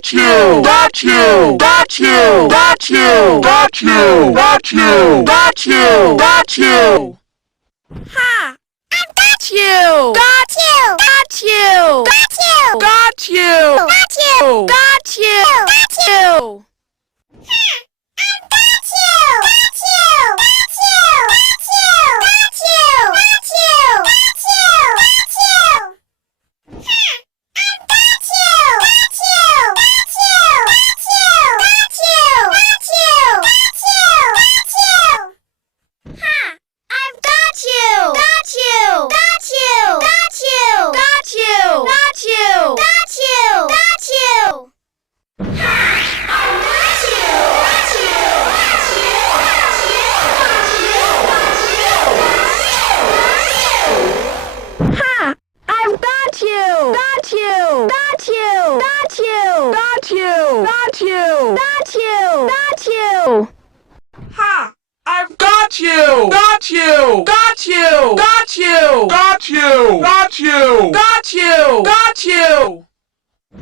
Got you! Got you! Got you! Got you! Got you! Got you! Got you! Got you! Ha! I've got you! Got you! Got you! Got you! Got you! Got you! Got you! Got you! Ha! I've got you! Got you! Got you! Got you! Got you! Got you! Got you! Ha! I've got you! Got you! Got you! Got you! Got you! Got you! Got you! Ha! I've got you! Got you! Got you! Got you! Got you! Got you! Got you! Got you! Ha! I've got you! Got you! Got you! Ha! I've got you! Got you! Got you! Got you! Got you! Got you! Got you! Got you! Ha! I've got you! Got you! Got you! Got you! Got you! Got you! Got you! Got you!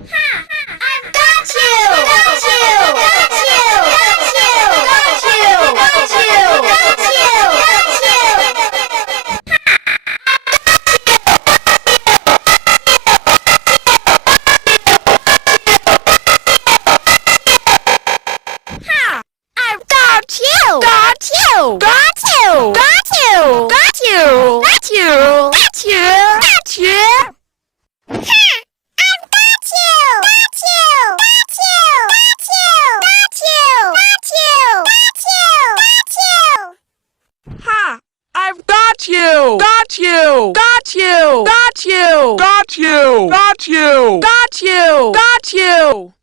Ha! I've got you! Got you! Got you! Got you! Got you! Got you! Got you! Got you! Ha! I've got you! Got you! Got you! Got you! Got you! Got you! Got you! Got you! Ha! I've got you! Got you! Got you! Got you! Got you! Got you! Got you! Got you! Ha! I've got you! Got you! Got you! Got you! Got you! Got you! Got you! Got you!